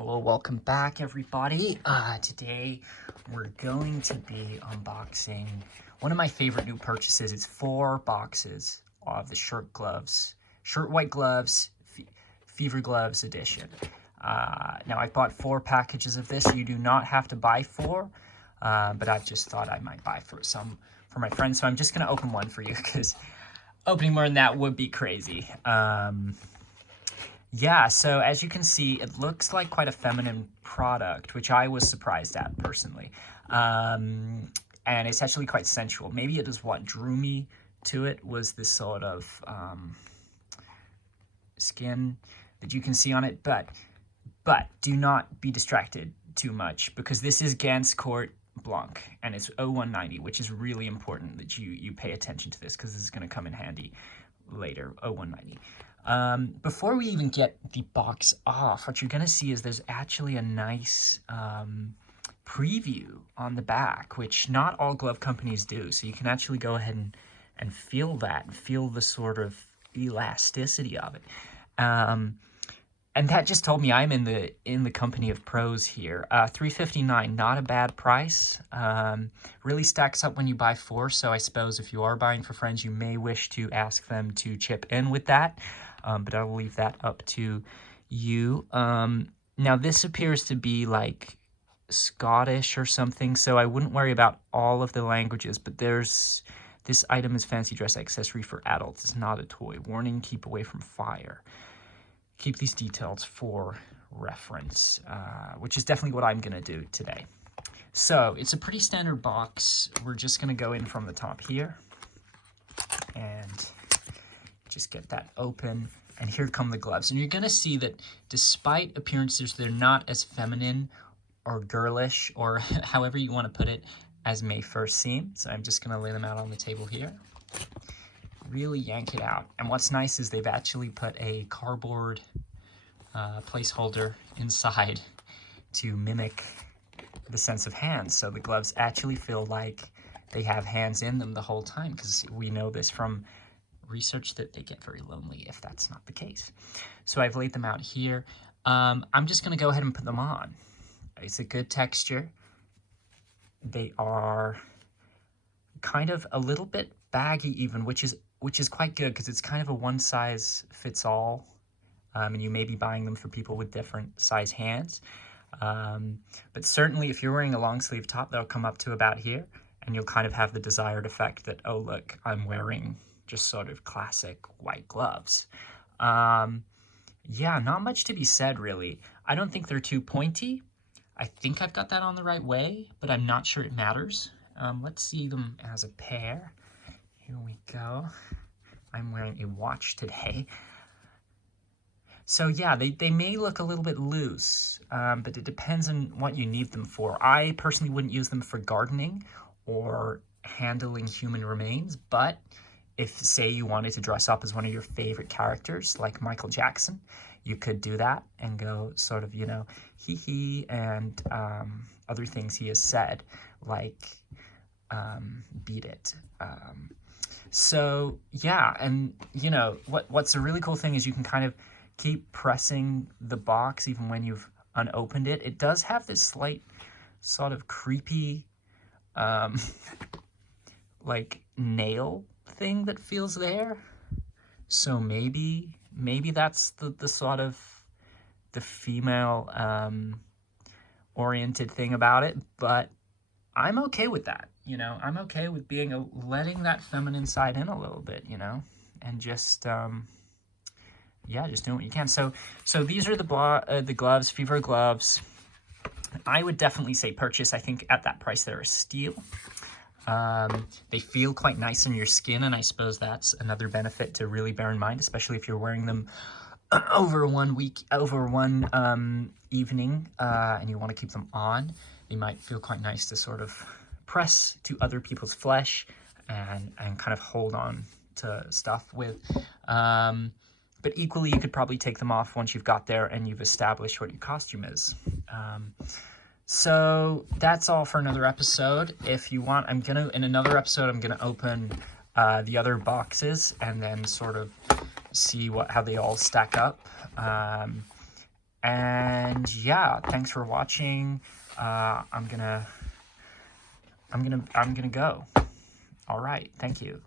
Hello, welcome back everybody. Today we're going to be unboxing one of my favorite new purchases. It's 4 boxes of the Shirt White Gloves Fever Gloves edition. Now I bought 4 packages of this. You do not have to buy 4, but I just thought I might buy for my friends. So I'm just gonna open one for you because opening more than that would be crazy. Yeah, so as you can see, it looks like quite a feminine product, which I was surprised at personally. And it's actually quite sensual. Maybe it is what drew me to it was this sort of skin that you can see on it. But do not be distracted too much because this is Gansecourt Blanc and it's 0190, which is really important that you pay attention to this because this is going to come in handy later. 0190. Before we even get the box off, what you're going to see is there's actually a nice preview on the back, which not all glove companies do. So you can actually go ahead and feel that, and feel the sort of elasticity of it. And that just told me I'm in the company of pros here. $3.59, not a bad price. Really stacks up when you buy 4. So I suppose if you are buying for friends, you may wish to ask them to chip in with that. But I'll leave that up to you. Now this appears to be like Scottish or something, so I wouldn't worry about all of the languages. But this item is fancy dress accessory for adults. It's not a toy. Warning: keep away from fire. Keep these details for reference, which is definitely what I'm gonna do today. So it's a pretty standard box. We're just gonna go in from the top here and just get that open. And here come the gloves. And you're gonna see that despite appearances, they're not as feminine or girlish or however you wanna put it as may first seem. So I'm just gonna lay them out on the table here. Really yank it out. And what's nice is they've actually put a cardboard placeholder inside to mimic the sense of hands. So the gloves actually feel like they have hands in them the whole time, because we know this from research that they get very lonely if that's not the case. So I've laid them out here. I'm just gonna go ahead and put them on. It's a good texture. They are kind of a little bit baggy even, which is quite good because it's kind of a one-size-fits-all, and you may be buying them for people with different size hands. But certainly if you're wearing a long sleeve top, they'll come up to about here, and you'll kind of have the desired effect that, oh look, I'm wearing just sort of classic white gloves. Yeah, not much to be said really. I don't think they're too pointy. I think I've got that on the right way, but I'm not sure it matters. Let's see them as a pair. Here we go. I'm wearing a watch today. So yeah, they may look a little bit loose, but it depends on what you need them for. I personally wouldn't use them for gardening or handling human remains, but if, say, you wanted to dress up as one of your favorite characters, like Michael Jackson, you could do that and go sort of, you know, hee and other things he has said, like beat it. So yeah, and you know what's a really cool thing is you can kind of keep pressing the box even when you've unopened it. It does have this slight sort of creepy like nail thing that feels there. So maybe that's the sort of the female oriented thing about it, but I'm okay with that. You know, I'm okay with letting that feminine side in a little bit, you know, and just yeah, just doing what you can. So these are the gloves, Fever gloves. I would definitely say purchase. I think at that price they're a steal. They feel quite nice on your skin, and I suppose that's another benefit to really bear in mind, especially if you're wearing them over one evening, and you want to keep them on. They might feel quite nice to sort of press to other people's flesh and kind of hold on to stuff with. But equally, you could probably take them off once you've got there and you've established what your costume is. So that's all for another episode. If you want, in another episode, I'm gonna open the other boxes and then sort of see how they all stack up. And yeah, thanks for watching. I'm gonna go. All right, thank you.